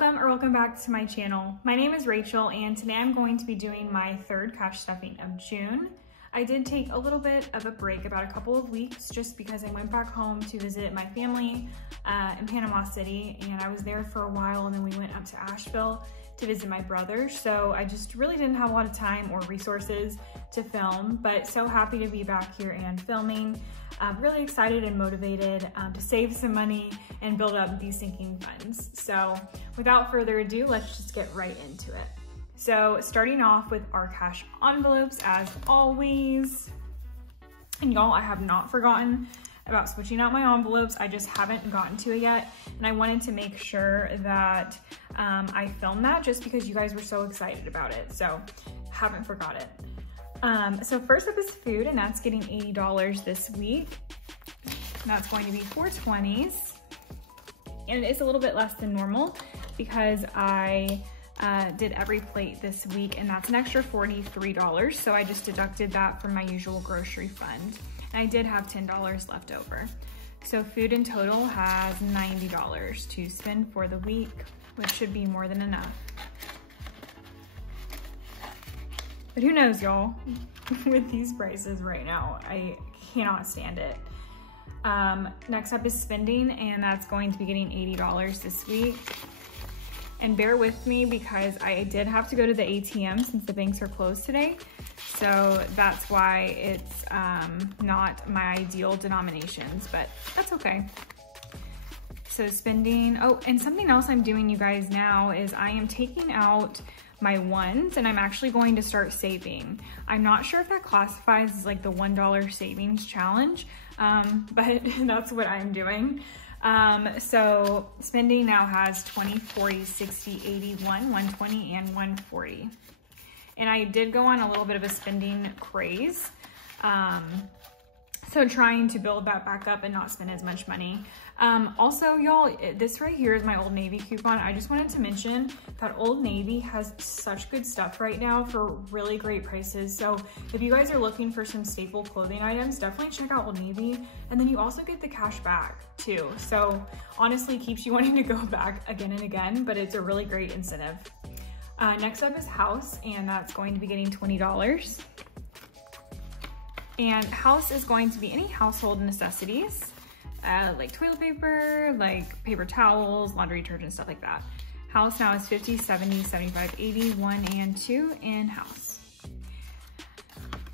Welcome back to my channel. My name is Rachel and today I'm going to be doing my third cash stuffing of June. I did take a little bit of a break, about a couple of weeks, just because I went back home to visit my family in Panama City, and I was there for a while, and then we went up to Asheville to visit my brother. So I just really didn't have a lot of time or resources to film, but so happy to be back here and filming. Really excited and motivated to save some money and build up these sinking funds. So without further ado, let's just get right into it. So starting off with our cash envelopes as always. And y'all, I have not forgotten about switching out my envelopes. I just haven't gotten to it yet. And I wanted to make sure that I filmed that just because you guys were so excited about it. So haven't forgot it. So first up is food, and that's getting $80 this week. That's going to be 4/20s. And it is a little bit less than normal because I did EveryPlate this week, and that's an extra $43. So I just deducted that from my usual grocery fund. And I did have $10 left over. So food in total has $90 to spend for the week, which should be more than enough. But who knows, y'all? With these prices right now, I cannot stand it. Next up is spending, and that's going to be getting $80 this week. And bear with me because I did have to go to the ATM since the banks are closed today. So that's why it's not my ideal denominations, but that's okay. So spending, oh, and something else I'm doing, you guys, now is I am taking out my ones, and I'm actually going to start saving. I'm not sure if that classifies as like the $1 savings challenge, but that's what I'm doing. So spending now has 20, 40, 60, 81, 120, and 140. And I did go on a little bit of a spending craze. So trying to build that back up and not spend as much money. Also, y'all, this right here is my Old Navy coupon. I just wanted to mention that Old Navy has such good stuff right now for really great prices. So if you guys are looking for some staple clothing items, definitely check out Old Navy. And then you also get the cash back too. So honestly, keeps you wanting to go back again and again, but it's a really great incentive. Next up is house, and that's going to be getting $20. And house is going to be any household necessities, like toilet paper, like paper towels, laundry detergent, stuff like that. House now is 50, 70, 75, 80, 1, and 2 in house.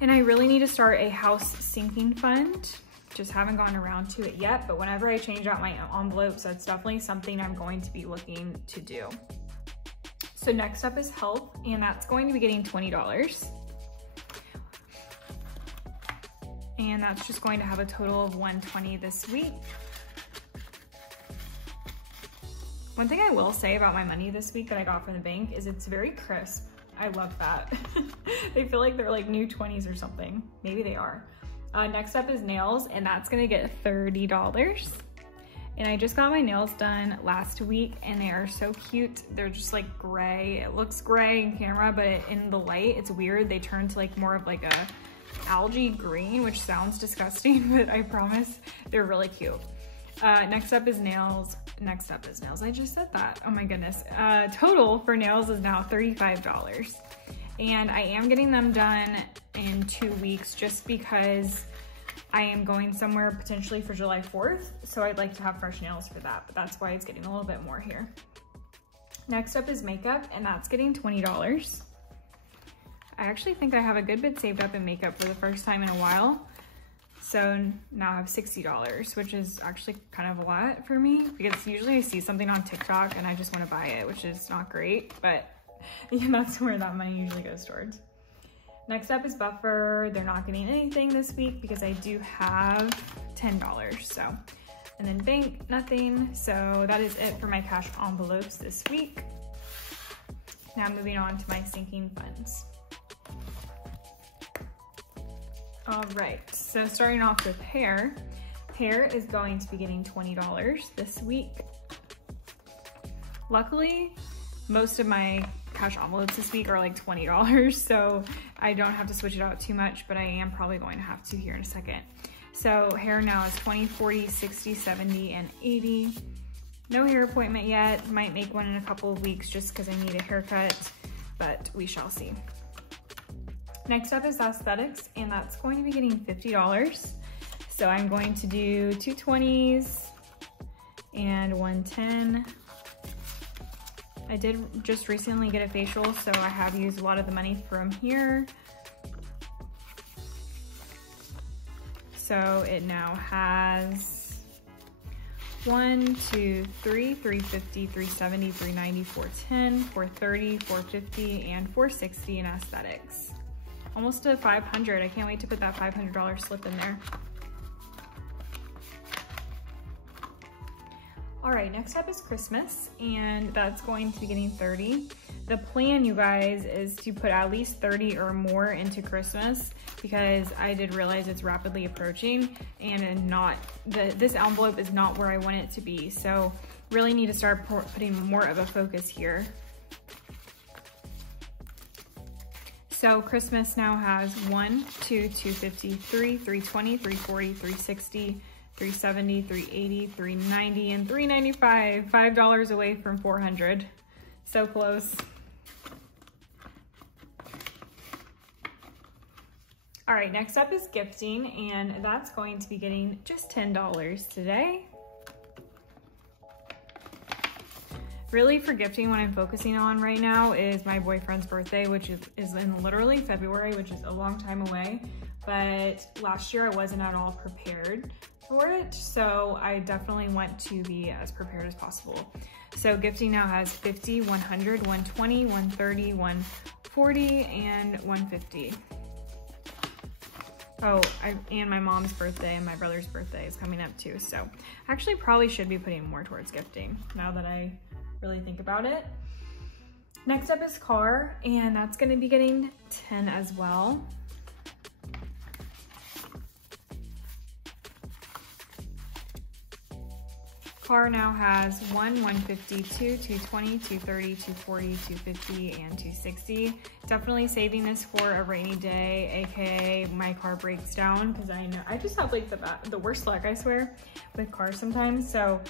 And I really need to start a house sinking fund. Just haven't gotten around to it yet, but whenever I change out my envelopes, that's definitely something I'm going to be looking to do. So next up is health, and that's going to be getting $20. And that's just going to have a total of $120 this week. One thing I will say about my money this week that I got from the bank is it's very crisp. I love that. They feel like they're like new 20s or something. Maybe they are. Next up is nails, and that's gonna get $30. And I just got my nails done last week, and they are so cute. They're just like gray. It looks gray in camera, but in the light, it's weird. They turn to like more of like a algae green, which sounds disgusting, but I promise they're really cute. Next up is nails. Next up is nails. I just said that. Oh my goodness. Total for nails is now $35. And I am getting them done in 2 weeks just because I am going somewhere potentially for July 4th. So I'd like to have fresh nails for that, but that's why it's getting a little bit more here. Next up is makeup, and that's getting $20. I actually think I have a good bit saved up in makeup for the first time in a while. So now I have $60, which is actually kind of a lot for me because usually I see something on TikTok and I just want to buy it, which is not great, but yeah, that's where that money usually goes towards. Next up is buffer. They're not getting anything this week because I do have $10. So, and then bank, nothing. So that is it for my cash envelopes this week. Now moving on to my sinking funds. All right, so starting off with hair. Hair is going to be getting $20 this week. Luckily, most of my cash envelopes this week are like $20, so I don't have to switch it out too much, but I am probably going to have to here in a second. So hair now is 20, 40, 60, 70, and 80. No hair appointment yet. Might make one in a couple of weeks just because I need a haircut, but we shall see. Next up is aesthetics, and that's going to be getting $50. So I'm going to do 2 20s and 1 10. I did just recently get a facial, so I have used a lot of the money from here. So it now has 1, 2, 3, 350, 370, 390, 410, 430, 450, and 460 in aesthetics. Almost to 500. I can't wait to put that $500 slip in there. All right, next up is Christmas, and that's going to be getting 30. The plan, you guys, is to put at least 30 or more into Christmas because I did realize it's rapidly approaching and this envelope is not where I want it to be. So really need to start putting more of a focus here. So Christmas now has 1, 2, 250, 3, 320, 340, 360, 370, 380, 390, and 395. $5 away from 400. So close. All right, next up is gifting, and that's going to be getting just $10 today. Really, for gifting, what I'm focusing on right now is my boyfriend's birthday, which is in literally February, which is a long time away. But last year I wasn't at all prepared for it, so I definitely want to be as prepared as possible. So gifting now has 50, 100, 120, 130, 140, and 150. Oh, and my mom's birthday and my brother's birthday is coming up too, so I actually probably should be putting more towards gifting now that I really think about it. Next up is car, and that's going to be getting 10 as well. Car now has 1, 150, 2, 220, 230, 240, 250, and 260. Definitely saving this for a rainy day, aka my car breaks down, because I know I just have like the worst luck, I swear, with cars sometimes. So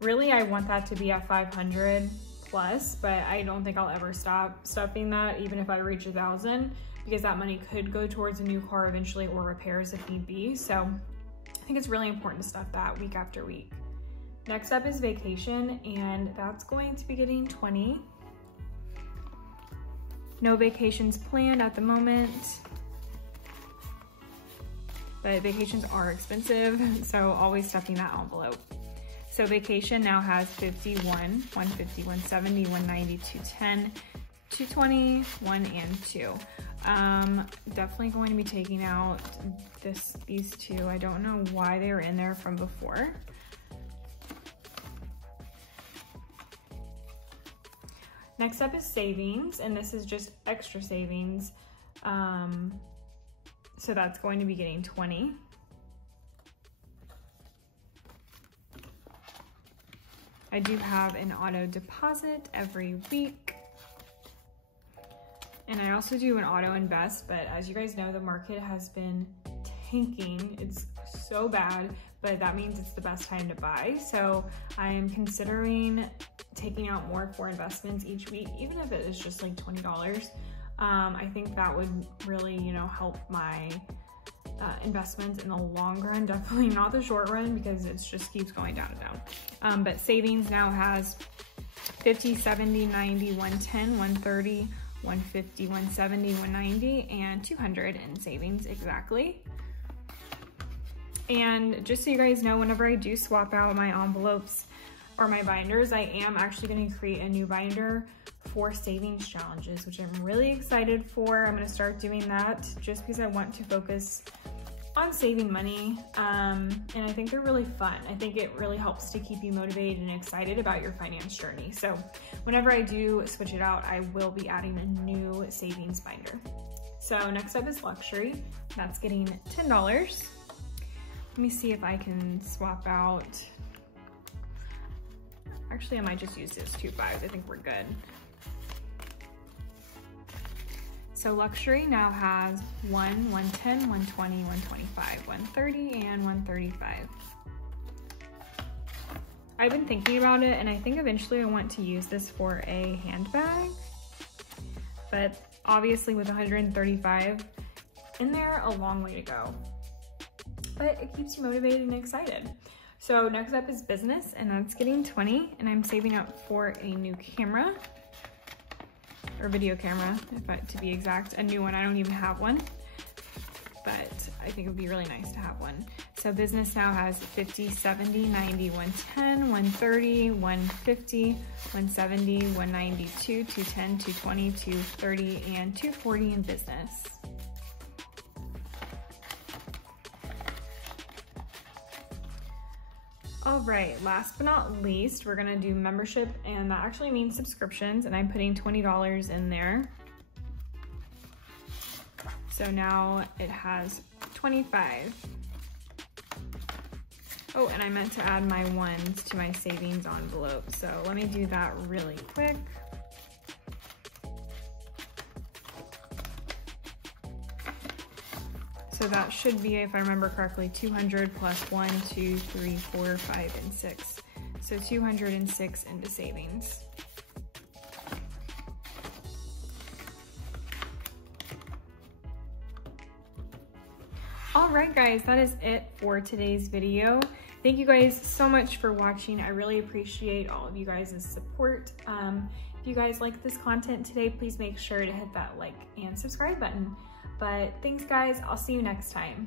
really I want that to be at 500 plus, but I don't think I'll ever stop stuffing that even if I reach 1,000, because that money could go towards a new car eventually or repairs if need be. So I think it's really important to stuff that week after week. Next up is vacation, and that's going to be getting 20. No vacations planned at the moment, but vacations are expensive, so always stuffing that envelope. So vacation now has 51, 150, 170, 190, 210, 220, 1, and 2. Definitely going to be taking out these two. I don't know why they were in there from before. Next up is savings, and this is just extra savings. So that's going to be getting 20. I do have an auto deposit every week. And I also do an auto invest, but as you guys know, the market has been tanking. It's so bad, but that means it's the best time to buy. So I am considering taking out more for investments each week, even if it is just like $20. I think that would really, help my investments in the long run, definitely not the short run, because it just keeps going down and down. But savings now has 50, 70, 90, 110, 130, 150, 170, 190, and 200 in savings exactly. And just so you guys know, whenever I do swap out my envelopes or my binders, I am actually going to create a new binder for savings challenges, which I'm really excited for. I'm going to start doing that just because I want to focus on saving money. And I think they're really fun. I think it really helps to keep you motivated and excited about your finance journey. So whenever I do switch it out, I will be adding a new savings binder. So next up is luxury. That's getting $10. Let me see if I can swap out. Actually, I might just use this 2 5s. I think we're good. So luxury now has 1, 110, 120, 125, 130, and 135. I've been thinking about it, and I think eventually I want to use this for a handbag, but obviously with 135 in there, a long way to go. But it keeps you motivated and excited. So next up is business, and that's getting 20, and I'm saving up for a new camera, or video camera, to be exact, a new one. I don't even have one, but I think it would be really nice to have one. So business now has 50, 70, 90, 110, 130, 150, 170, 192, 210, 220, 230, and 240 in business. All right, last but not least, we're gonna do membership, and that actually means subscriptions, and I'm putting $20 in there. So now it has 25. Oh, and I meant to add my ones to my savings envelope. So let me do that really quick. So that should be, if I remember correctly, 200 plus 1, 2, 3, 4, 5, and 6. So 206 into savings. All right, guys, that is it for today's video. Thank you guys so much for watching. I really appreciate all of you guys' support. If you guys like this content today, please make sure to hit that like and subscribe button. But thanks, guys. I'll see you next time.